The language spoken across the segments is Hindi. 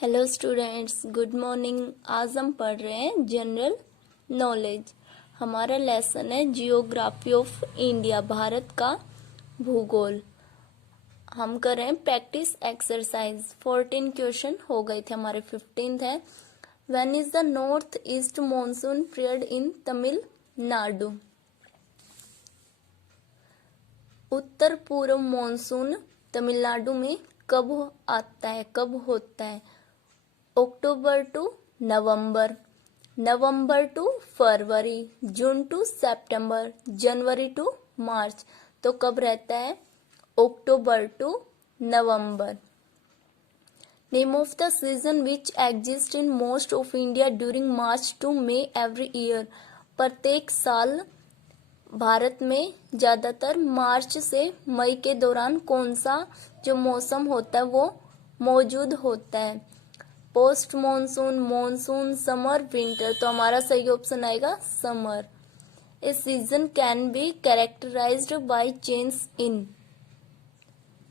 Hello students, good morning. आज हम पढ़ रहे हैं जनरल नॉलेज। हमारा लेसन है जियोग्राफी ऑफ इंडिया, भारत का भूगोल। हम कर रहे हैं प्रैक्टिस एक्सरसाइज। 14 क्वेश्चन हो गए थे, हमारे 15th है। When is the north east monsoon period in Tamil Nadu? उत्तर पूर्व मॉनसून तमिलनाडु में कब आता है, कब होता है? October to November, November to February, June to September, January to March. तो कब रहता है? October to November. Name of the season which exist in most of India during March to May every year. प्रत्येक साल भारत में ज्यादातर मार्च से मई के दौरान कौन सा जो मौसम होता है वो मौजूद होता है? Post monsoon, monsoon, summer, winter. तो हमारा सही ऑप्शन आएगा summer. A season can be characterized by change in.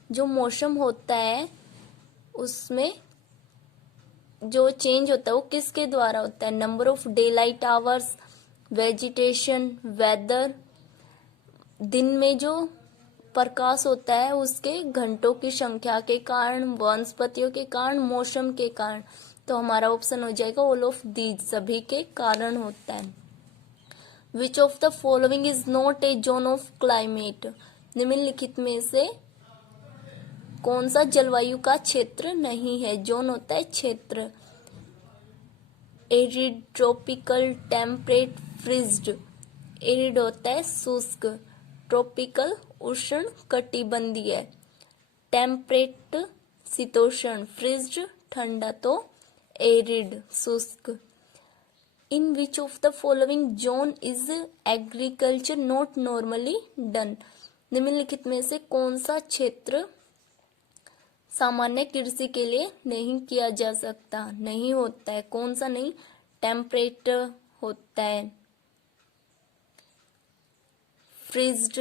जो मौसम होता है उसमें जो चेंज होता है वो किसके द्वारा होता है? Number of daylight hours, vegetation, weather. दिन में जो प्रकाश होता है उसके घंटों की संख्या के कारण, वनस्पतियों के कारण, मौसम के कारण। तो हमारा ऑप्शन हो जाएगा ऑल ऑफ दीज, सभी के कारण होता है। विच of the following is not a zone of climate? निम्नलिखित में से कौन सा जलवायु का क्षेत्र नहीं है? जोन होता है क्षेत्र। Arid, tropical, temperate, freezed. Arid होता है शुष्क, ट्रॉपिकल उष्ण कटिबंधीय, टेम्परेट शीतोष्ण, फ्रीज्ड ठंडा। तो एरिड शुष्क। In which of the following zone is agriculture not normally done? निम्नलिखित में से कौन सा क्षेत्र सामान्य कृषि के लिए नहीं किया जा सकता, नहीं होता है? कौन सा नहीं? टेम्परेट होता है, फ्रीज्ड,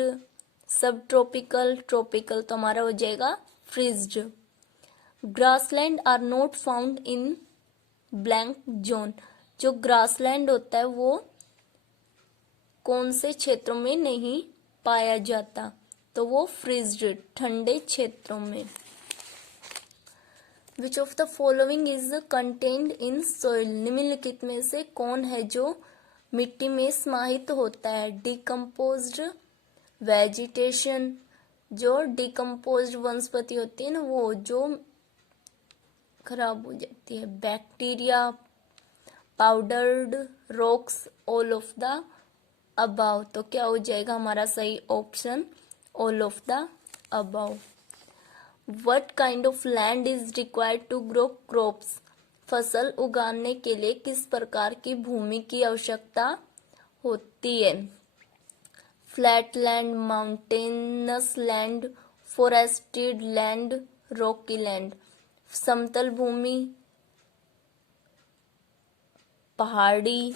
सब ट्रॉपिकल, ट्रॉपिकल। तो हमारा हो जाएगा freezed. Grassland are not found in blank zone. जो ग्रासलैंड होता है वो कौन से क्षेत्रों में नहीं पाया जाता? तो वो फ्रीज्ड, ठंडे क्षेत्रों में। विच of the following is contained in soil? निम्नलिखित में से कौन है जो मिट्टी में समाहित होता है? डिकम्पोज्ड वेजिटेशन, जो डिकम्पोज्ड वनस्पति होती है ना, वो जो खराब हो जाती है। Bacteria, powdered rocks, all of the above. तो क्या हो जाएगा हमारा सही option? All of the above. What kind of land is required to grow crops? फसल उगाने के लिए किस प्रकार की भूमि की आवश्यकता होती है? Flat land, mountainous land, forested land, Rocky land. समतल भूमि, पहाड़ी,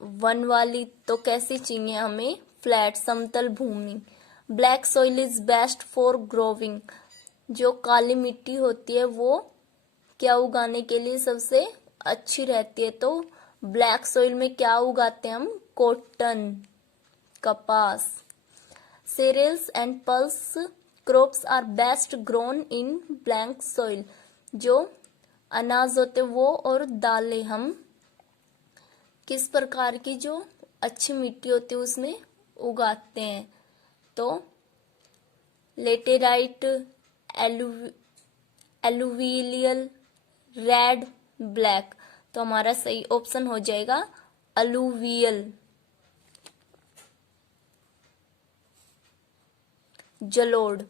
वन वाली। तो कैसी चाहिए हमें? फ्लैट, समतल भूमि। Black soil is best for growing. जो काली मिट्टी होती है वो क्या उगाने के लिए सबसे अच्छी रहती है? तो ब्लैक सॉइल में क्या उगाते हैं हम? कॉटन, कपास। cereals and pulse crops are best grown in blank soil. जो अनाज होते वो और दालें हम किस प्रकार की जो अच्छी मिट्टी होती है उसमें उगाते हैं? तो लेटेराइट, एलुवियल, रेड, ब्लैक। तो हमारा सही ऑप्शन हो जाएगा अलुवियल। जलोढ़।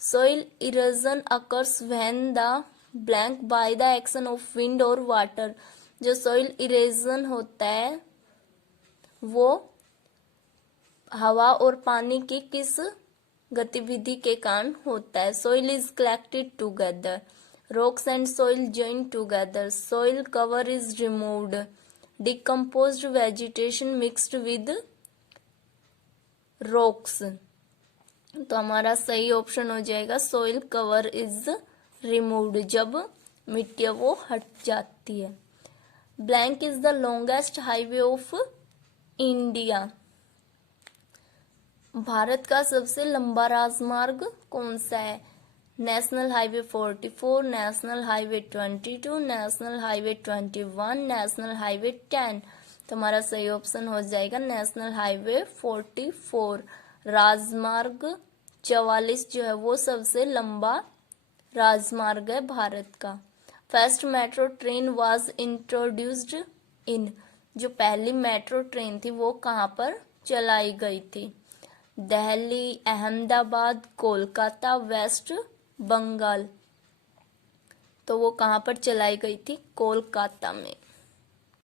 Soil erosion occurs when the blank by the action of wind और वाटर। जो सोइल इरोजन होता है वो हवा और पानी की किस गतिविधि के कारण होता है? Soil is collected together, rocks and soil join together, soil cover is removed, decomposed vegetation mixed with rocks. तो हमारा सही ऑप्शन हो जाएगा सोइल कवर इज रिमूव्ड, जब मिट्टी वो हट जाती है। Blank is the longest highway of India. Bharat का सबसे लंबा राजमार्ग कौन सा है? National highway 44, national highway 22, national highway 21, national highway 10। तो हमारा सही ऑप्शन हो जाएगा नेशनल हाईवे 44। राजमार्ग 44 जो है वो सबसे लंबा राजमार्ग है भारत का। First metro train was introduced in. जो पहली मेट्रो ट्रेन थी वो कहाँ पर चलाई गई थी? दिल्ली, अहमदाबाद, कोलकाता, वेस्ट बंगाल। तो वो कहाँ पर चलाई गई थी? कोलकाता में।